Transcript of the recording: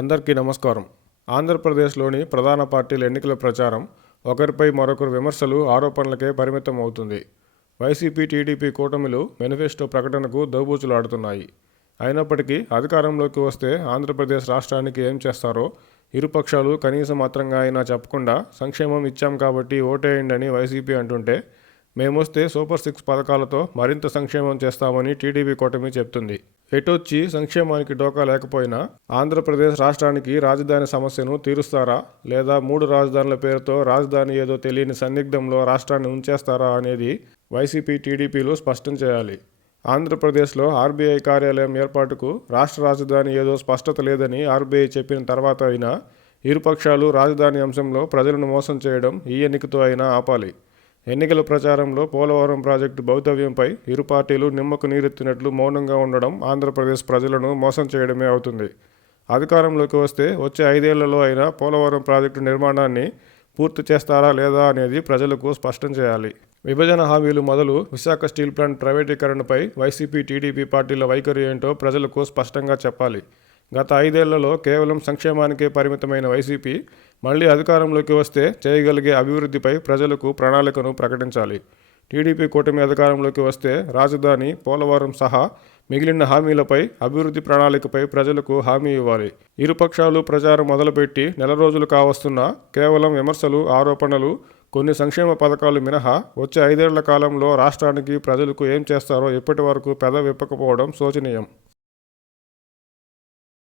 అందరికీ నమస్కారం. ఆంధ్రప్రదేశ్లోని ప్రధాన పార్టీల ఎన్నికల ప్రచారం ఒకరిపై మరొకరు విమర్శలు, ఆరోపణలకే పరిమితం అవుతుంది. వైసీపీ, టీడీపీ కూటమిలు మేనిఫెస్టో ప్రకటనకు దోబూచులాడుతున్నాయి. అయినప్పటికీ అధికారంలోకి వస్తే ఆంధ్రప్రదేశ్ రాష్ట్రానికి ఏం చేస్తారో ఇరుపక్షాలు కనీస మాత్రంగా అయినా చెప్పకుండా సంక్షేమం ఇచ్చాం కాబట్టి ఓటేయండి అని వైసీపీ అంటుంటే, మేమొస్తే సూపర్ 6 పథకాలతో మరింత సంక్షేమం చేస్తామని టీడీపీ కూటమి చెప్తుంది. ఎటొచ్చి సంక్షేమానికి డోకా లేకపోయినా ఆంధ్రప్రదేశ్ రాష్ట్రానికి రాజధాని సమస్యను తీరుస్తారా, లేదా 3 రాజధానుల పేరుతో రాజధాని ఏదో తెలియని సందిగ్ధంలో రాష్ట్రాన్ని ఉంచేస్తారా అనేది వైసీపీ, టీడీపీలు స్పష్టం చేయాలి. ఆంధ్రప్రదేశ్లో ఆర్బీఐ కార్యాలయం ఏర్పాటుకు రాష్ట్ర రాజధాని ఏదో స్పష్టత లేదని ఆర్బీఐ చెప్పిన తర్వాత అయినా ఇరుపక్షాలు రాజధాని అంశంలో ప్రజలను మోసం చేయడం ఈ ఎన్నికతో అయినా ఆపాలి. ఎన్నికల ప్రచారంలో పోలవరం ప్రాజెక్టు భవితవ్యంపై ఇరు పార్టీలు నిమ్మకు నీరెత్తినట్లు మౌనంగా ఉండడం ఆంధ్రప్రదేశ్ ప్రజలను మోసం చేయడమే అవుతుంది. అధికారంలోకి వస్తే వచ్చే 5 ఏళ్లలో అయినా పోలవరం ప్రాజెక్టు నిర్మాణాన్ని పూర్తి చేస్తారా లేదా అనేది ప్రజలకు స్పష్టం చేయాలి. విభజన హామీలు మొదలు విశాఖ స్టీల్ ప్లాంట్ ప్రైవేటీకరణపై వైసీపీ, టీడీపీ పార్టీల వైఖరి ఏంటో ప్రజలకు స్పష్టంగా చెప్పాలి. గత 5 ఏళ్లలో కేవలం సంక్షేమానికే పరిమితమైన వైసీపీ మళ్లీ అధికారంలోకి వస్తే చేయగలిగే అభివృద్ధిపై ప్రజలకు ప్రణాళికను ప్రకటించాలి. టీడీపీ కూటమి అధికారంలోకి వస్తే రాజధాని, పోలవరం సహా మిగిలిన హామీలపై అభివృద్ధి ప్రణాళికపై ప్రజలకు హామీ ఇవ్వాలి. ఇరుపక్షాలు ప్రచారం మొదలుపెట్టి నెల రోజులు కావస్తున్నా కేవలం విమర్శలు, ఆరోపణలు, కొన్ని సంక్షేమ పథకాలు మినహా వచ్చే 5 ఏళ్ల కాలంలో రాష్ట్రానికి, ప్రజలకు ఏం చేస్తారో ఇప్పటి వరకు పెద విప్పకపోవడం శోచనీయం.